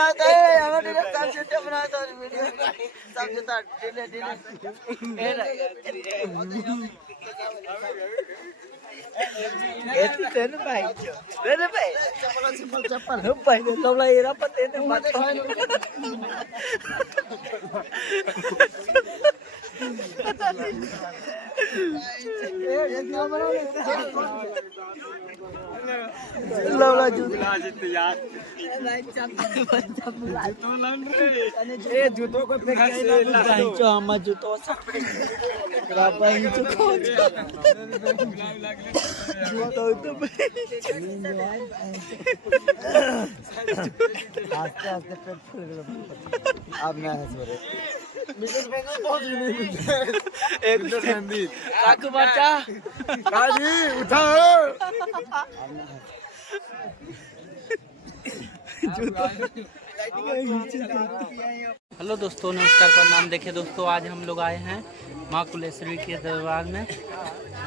बनाया था, हमें डिलीट सब जूते बनाया था वीडियो, सब जूता डिलीट ऐसे तेरे भाई चप्पल हम पहले तो ला ये रपा तेरे मत लौला जूता यार ये जूतों को फेंक के हम जूतों सब जूतों तो आस्ते आस्ते पेट फूल गया अब ना है सोरे एक दो संदीप काकू बच्चा काजी उठाओ हेलो दोस्तों, नमस्कार, प्रणाम। देखिए दोस्तों, आज हम लोग आए हैं माँ कुलेश्वरी के दरबार में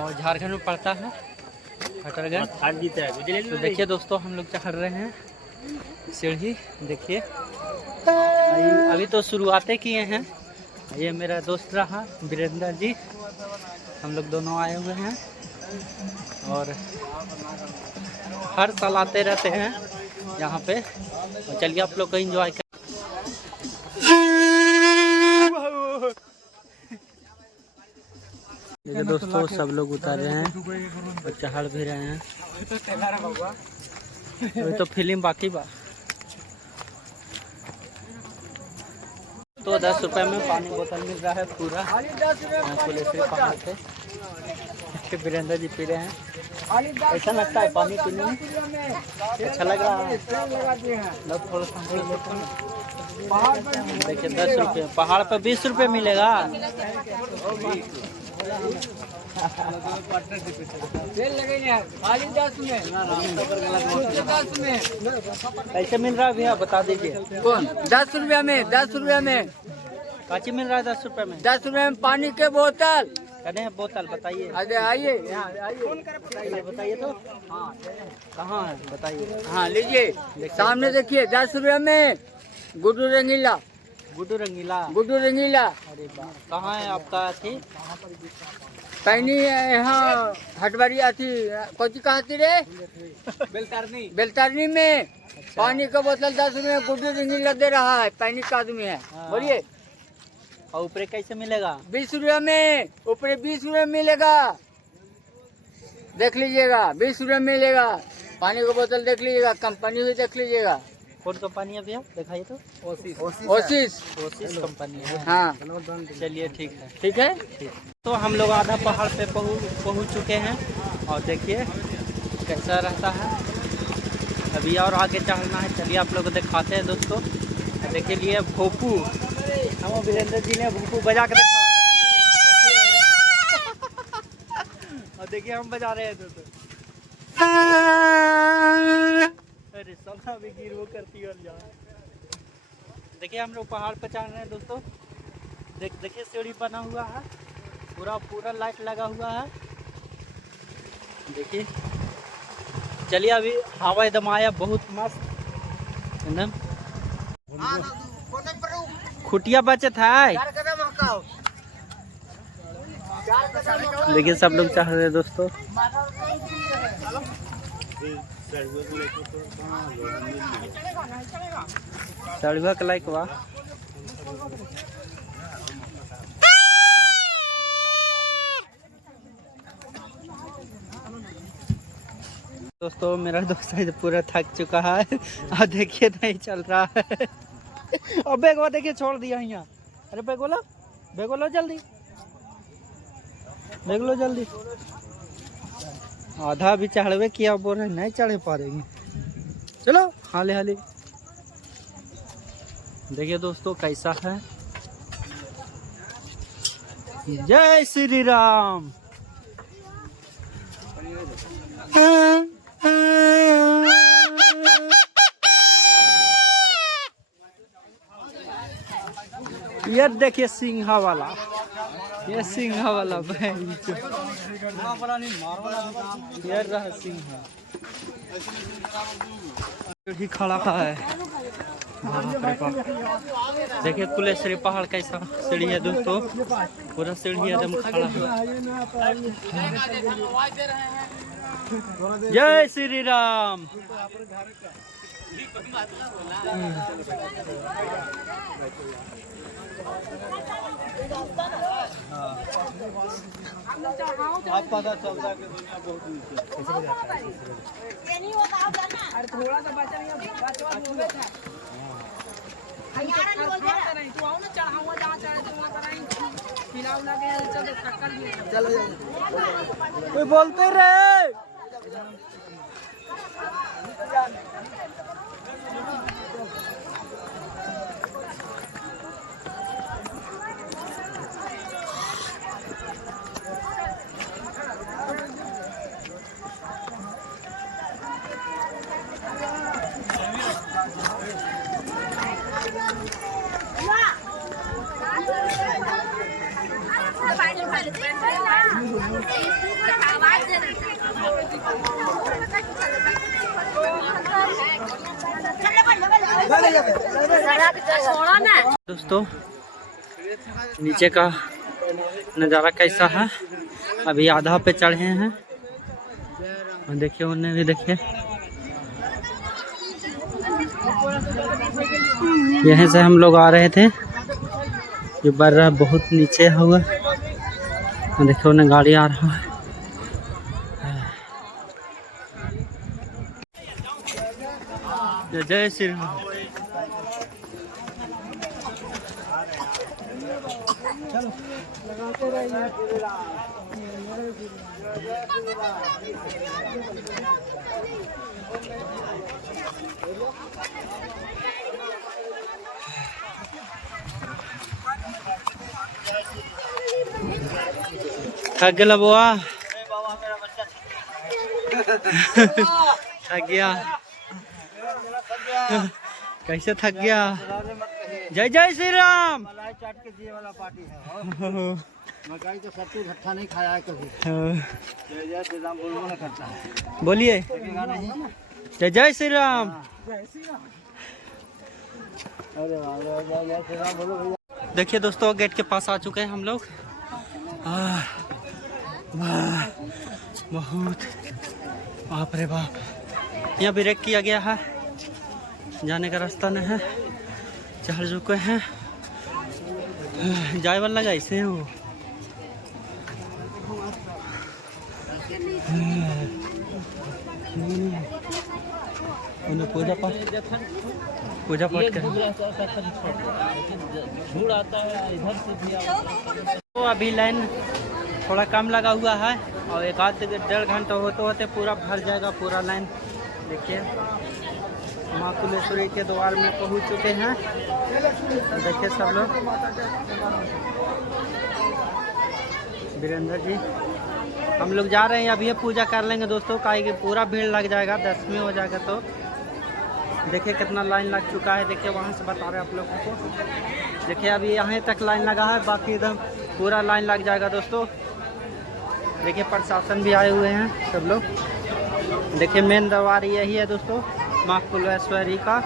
और झारखंड में पड़ता है खटरगंज। तो देखिए दोस्तों, हम लोग चढ़ रहे हैं सीढ़ी। देखिए अभी तो शुरुआतें किए हैं। ये मेरा दोस्त रहा वीरेंद्र जी, हम लोग दोनों आए हुए हैं और हर साल आते रहते हैं यहाँ पे। और चलिए आप लोग को एंजॉय कर। देखिए दोस्तों, सब लोग उतर रहे हैं और चढ़ भी रहे हैं। अभी तो फिल्म बाकी बा। तो 10 रुपए में पानी बोतल मिल रहा है पूरा कुलेश्वरी पहाड़ पे। वीरेंद्र जी पी रहे हैं। ऐसा लगता है पानी पीने में अच्छा लग रहा है। थोड़ा सा देखिए 10 रुपये, पहाड़ पे 20 रुपये मिलेगा। कैसे मिल रहा है भैया बता दीजिए। कौन 10 रुपया में 10 रुपया में काची मिल रहा है 10 रुपये में? 10 रुपया में पानी के बोतल। कने बोतल बताइए। अरे आइए बताइए तो कहाँ है बताइए। हाँ लीजिए, सामने देखिए 10 रुपया में गुड्डू रंगीला। गुड्डू रंगीला? गुड्डू रंगीला। अरे वाह, कहाँ है आपका अथी? पैनी यहाँ हटवारी अथी कोची कहाँ थी रे? बेलतारनी। बेलतारनी में अच्छा। पानी का बोतल 10 रुपये में गुड्डू रंगीला दे रहा है। पैनी का आदमी है। बोलिए। और ऊपर कैसे मिलेगा? 20 रुपया में, ऊपर 20 रुपये मिलेगा। देख लीजिएगा 20 रुपये मिलेगा। पानी का बोतल देख लीजिएगा, कंपनी हुई देख लीजिएगा। कौन कंपनी है भैया दिखाइए तो। ओसिस कंपनी है। हाँ चलिए ठीक है। ठीक है। तो हम लोग आधा पहाड़ पे पहुँच चुके हैं और देखिए कैसा रहता है। अभी और आगे चढ़ना है। चलिए आप लोग को दिखाते हैं दोस्तों। देखिए लिए भोपू, हम वीरेंद्र जी ने भोपू बजा के देखा। और देखिए हम बजा रहे हैं दोस्तों। अरे सला भी गिर वो करती और जा। देखिए हम लोग पहाड़ पर चढ़ रहे हैं दोस्तों। देखिए सीढ़ी बना हुआ है, पूरा लाइट लगा हुआ है। देखिए चलिए, अभी हवा एकदम आया बहुत मस्त एकदम। खुटिया बचत है। देखिए सब लोग चाह रहे हैं दोस्तों। चढ़वा के लाइक वाह। दोस्तों मेरा दोस्त है पूरा थक चुका है और देखिए नहीं चल रहा है। और बैग वो देखिए छोड़ दिया यहाँ। अरे बैग लो जल्दी, बैग लो जल्दी। आधा भी चढ़वे किया, बोल रहे नहीं चढ़े पा रहे। चलो हाले देखिए दोस्तों कैसा है। जय श्री राम। ये देखिए सिंहा वाला, ये सिंहा वाला ये रहा सिंहा। खड़ा है देखिए कुलेश्वरी पहाड़ कैसा सीढ़ी है दोस्तों, पूरा सीढ़ी एकदम खड़ा है। जय श्री राम। आप पता चलता है कि दुनिया बहुत नीचे ये नहीं होता आप जाना। अरे थोड़ा सा बचा नहीं बोले था यार नहीं बोलते नहीं तू आओ ना चढ़ाऊंगा जहाँ चढ़े तो वहाँ कराएंगे पिला उला के चल टक्कर भी चलो कोई बोलते रहे। दोस्तों नीचे का नज़ारा कैसा है, अभी आधा पे चढ़े हैं और देखिए उन्हें भी देखिए, यहीं से हम लोग आ रहे थे, ये बर्रा बहुत नीचे होगा, देखिए उन्हें गाड़ी आ रहा है। जय श्री राम। थक गया बुआ, थक गया, कैसे थक गया। जय जय श्री राम। मलाई चाट के दिए वाला पार्टी है। मकाई तो सत्तू घट्टा नहीं खाया है कभी। जय जय श्री राम बोलना करता है। बोलिए नहीं। जय जय श्री राम। अरे वाह जय जय श्री राम बोलो भैया। देखिए दोस्तों गेट के पास आ चुके हैं हम लोग। बहुत बाप रे बाप, यहाँ ब्रेक किया गया है, जाने का रास्ता नहीं है, चढ़ चुके हैं। जाए वाला लगा इसे वो पूजा पाठ कर तो अभी लाइन थोड़ा कम लगा हुआ है और एक आध 1.5 घंटा होते होते पूरा भर जाएगा पूरा लाइन। देखिए माँ कुलेश्वरी के द्वार में पहुंच चुके हैं। देखिए सब लोग, वीरेंद्र जी हम लोग जा रहे हैं, अभी पूजा कर लेंगे दोस्तों, काहे कि पूरा भीड़ लग जाएगा, 10वीं हो जाएगा तो। देखिए कितना लाइन लग चुका है, देखिए वहाँ से बता रहे हैं आप लोगों को। देखिए अभी यहाँ तक लाइन लगा है, बाकी एकदम पूरा लाइन लग जाएगा दोस्तों। देखिए प्रशासन भी आए हुए हैं सब लोग। देखिए मेन दरबार यही है दोस्तों, माँ कुलेश्वरी का।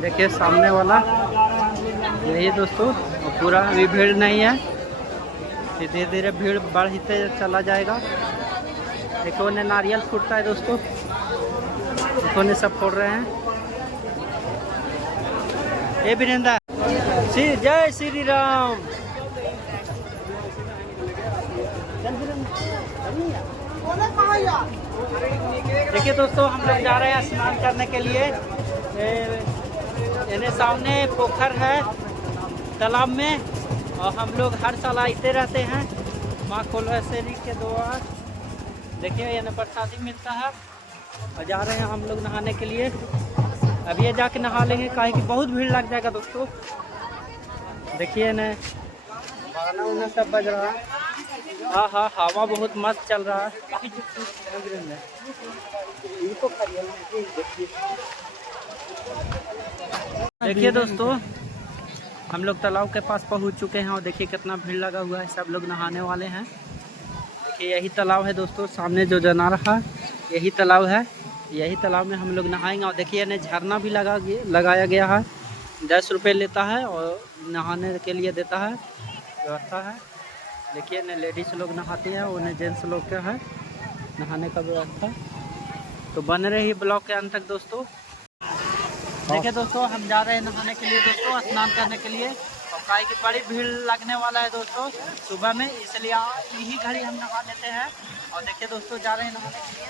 देखिए सामने वाला यही दोस्तों, और पूरा अभी भीड़ नहीं है, धीरे धीरे भीड़ बढ़ते चला जाएगा। देखो उन्हें नारियल फूटता है दोस्तों, देखो उन्हें सब फोड़ रहे हैं। ये वीरेंद्र श्री जय श्री राम। देखिए दोस्तों हम लोग जा रहे हैं स्नान करने के लिए। यानी सामने पोखर है तालाब में, और हम लोग हर साल आते रहते हैं माँ कुलेश्वरी के द्वार। देखिए यानी प्रसादी मिलता है, और जा रहे हैं हम लोग नहाने के लिए। अभी ये जाके नहा लेंगे, काहे कि बहुत भीड़ लग जाएगा दोस्तों। देखिए ना गाना उना सब बज रहा है। हाँ हाँ हवा बहुत मस्त चल रहा है। देखिए दोस्तों हम लोग तालाब के पास पहुंच चुके हैं, और देखिए कितना भीड़ लगा हुआ है, सब लोग नहाने वाले हैं। देखिए यही तालाब है दोस्तों, सामने जो जना रहा है यही तालाब है। यही तालाब में हम लोग नहाएंगे। और देखिए ना झरना भी लगाया गया है। 10 रुपये लेता है और नहाने के लिए देता है, व्यवस्था है। देखिए ना लेडीज़ लोग नहाती हैं, उन्हें जेंट्स लोग का है नहाने का व्यवस्था। तो बन रहे ही ब्लॉग के अंत तक दोस्तों। देखिए दोस्तों हम जा रहे हैं नहाने के लिए दोस्तों, स्नान करने के लिए। और काहे की बड़ी भीड़ लगने वाला है दोस्तों सुबह में, इसलिए यही घड़ी हम नहा लेते हैं। और देखिए दोस्तों जा रहे हैं नहाने के लिए।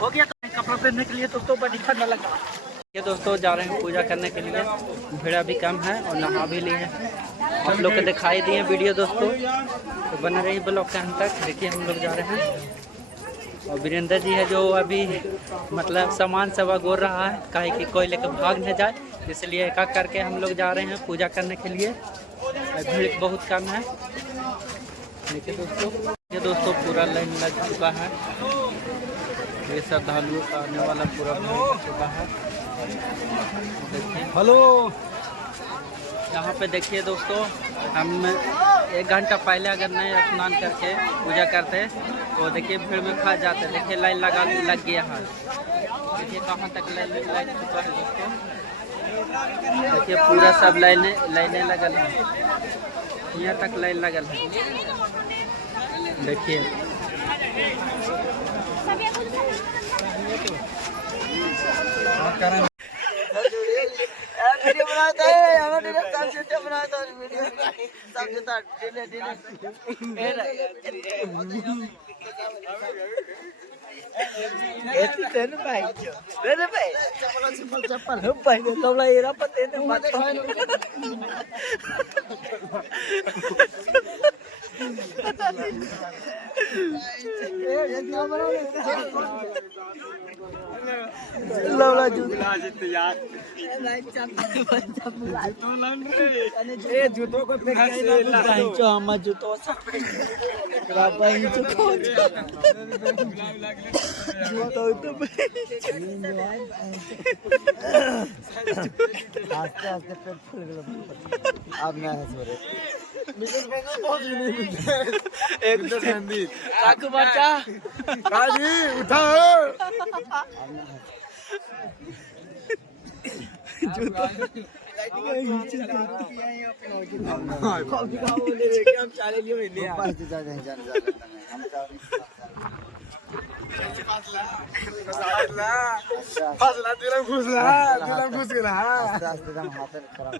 हो गया तो कपड़ा पहनने के लिए दोस्तों बड़ी ठंडा लगा। ये दोस्तों जा रहे हैं पूजा करने के लिए, भीड़ भी कम है और नहा भी लिए हैं। आप लोग को दिखाई दिए वीडियो दोस्तों, तो बने रही ब्लॉग के अंत तक। देखिए हम लोग जा रहे हैं और वीरेंद्र जी है जो अभी मतलब सामान सब अगोर रहा है, काहे कि कोई लेकर भाग न जाए, इसलिए एक एक करके हम लोग जा रहे हैं पूजा करने के लिए। भीड़ बहुत कम है। देखिए दोस्तों, ये दोस्तों पूरा लाइन लग चुका है। ये श्रद्धालुओं का आने वाला पूरा हो चुका है। हेलो, यहाँ पे देखिए दोस्तों, हम 1 घंटा पहले अगर नहीं स्नान करके पूजा करते तो देखिए भीड़ में फंस जाते। देखिए लाइन लग गया है। देखिए कहाँ तक लाइन चुका है दोस्तों। देखिए पूरा सब लाइनें लगल है, यहाँ तक लाइन लगल है। देखिए वीडियो बनाता है, हमारे सब वीडियो बनाता है, वीडियो सब जता डिलीट तेरे भाई चप्पल हम पहले तो ला ये रपत ने मत लवला जूता यार ए जूतों को फेंक के हम जूतों जूतों तो आस्ते आस्ते पेट फूल गया। अब ना हंस रहे एक तो संदीप काकू बच्चा काजी उठाओ। जूता हम चाले लिए ले फासला दिला घुस गेला आस्ते आस्ते हम हाथ खराब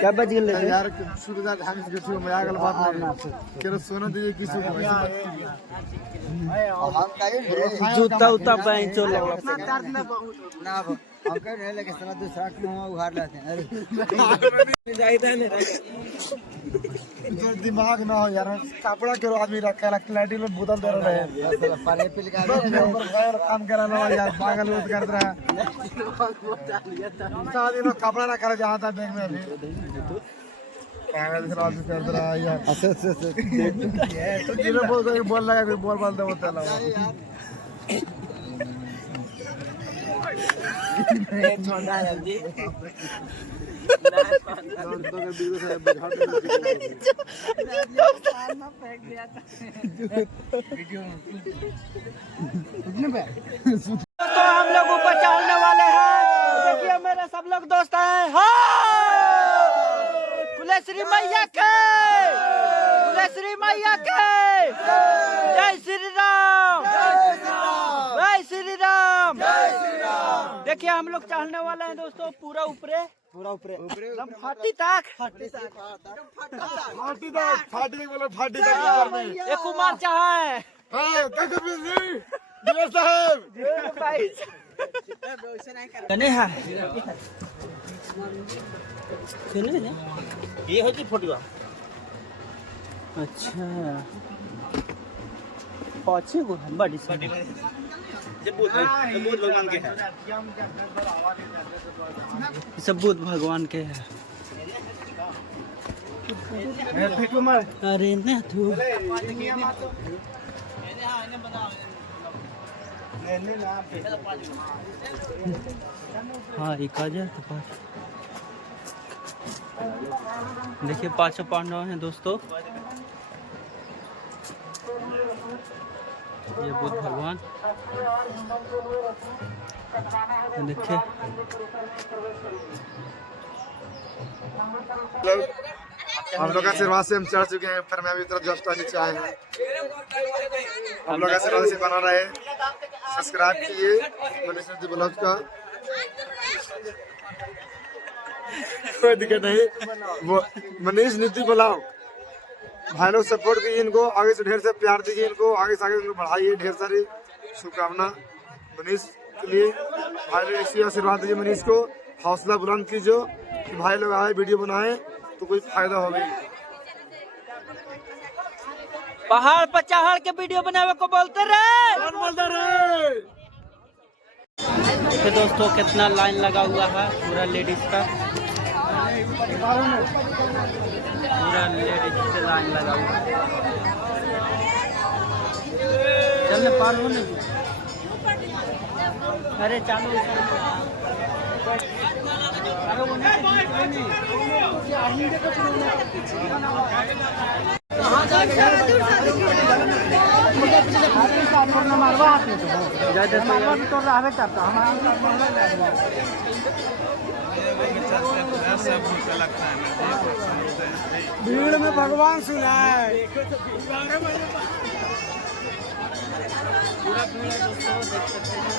क्या बज गए यार सुविधा ढंग से देखियो मैं आगल बात ना केरो सोना दे किसी को जूता उता पहन चो ना दर्द ना ना हम कह रहे लेकिन साला दूसरा के मुंह उघाड़ लेते हैं। अरे जाइदा ने दिमाग ना हो यार, कपड़ा के आदमी रखा है क्लैरिटी में बोतल दे रहे हैं पानी पी के काम करा लो यार, पागल मत कर रहा शादी में कपड़ा ना करे जहां था बैंक में अभी पागल कर रहा है यार। तो जिन्होंने बोल लगा कोई बोल दे बोतल ठंडा जल्दी तो हम लोग ऊपर चढ़ने वाले हैं। देखिए मेरे सब लोग दोस्त हैं। कुलेश्वरी मैया के, कुलेश्वरी मैया के जय श्री राम, जय श्री राम। देखिए हम लोग चढ़ने वाले हैं दोस्तों पूरा ऊपरे एकदम फाटी तक एक कुमार चाहे ये हो जी फोटो। अच्छा पाँच गो बड़ी बुद्ध भगवान के है। सब बुद्ध भगवान के है। अरे ना तू हाँ एक हजार के पास देखिए 5 पांडव हैं दोस्तों। ये बुद्ध भगवान देखिए। हम लोग आशीर्वाद से हम चढ़ चुके हैं, फिर मैं अभी तरफ जस्ट नीचे आए हैं। हम लोग आशीर्वाद से बना रहे, सब्सक्राइब कीजिए मनीष निधि ब्लॉग का। कोई दिक्कत नहीं, वो मनीष निधि ब्लॉग भाई लोग सपोर्ट कीजिए इनको, आगे से ढेर से प्यार दीजिए इनको, आगे से आगे इनको बढ़ाइए। ढेर सारी शुभकामना मनीष के लिए। भाई लोग इसी आशीर्वाद दीजिए मनीष को, हौसला बुलंद कीजिए कि भाई लोग आए वीडियो बनाए तो कोई फायदा हो गई। पहाड़ पर चढ़ के वीडियो बनावे को बोलते रहे। तो दोस्तों कितना लाइन लगा हुआ है पूरा लेडीज का, पूरा लेडीज से लाइन लगा हुआ है। चलने पार हो नहीं। अरे चालू भीड़ में भगवान सुना है। पूरा भीड़ है दोस्तों, देख सकते हैं।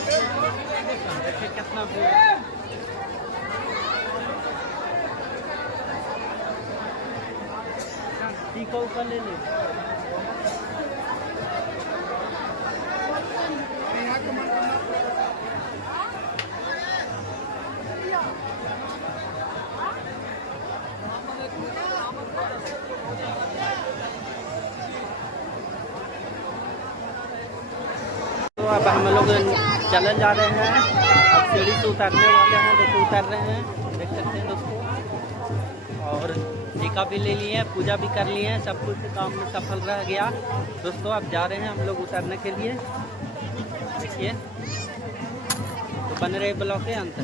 देखिए कितना भीड़ है। टीका उका ले ले। तो अब हम लोग चले जा रहे हैं, अब सीढ़ी से उतरने वाले हैं। देखो उतर रहे हैं, देख सकते हैं दोस्तों। और टीका भी ले लिए, पूजा भी कर लिए, सब कुछ काम में सफल रह गया दोस्तों। अब जा रहे हैं हम लोग उतरने के लिए। देखिए तो बन रहे ब्लॉक के अंत।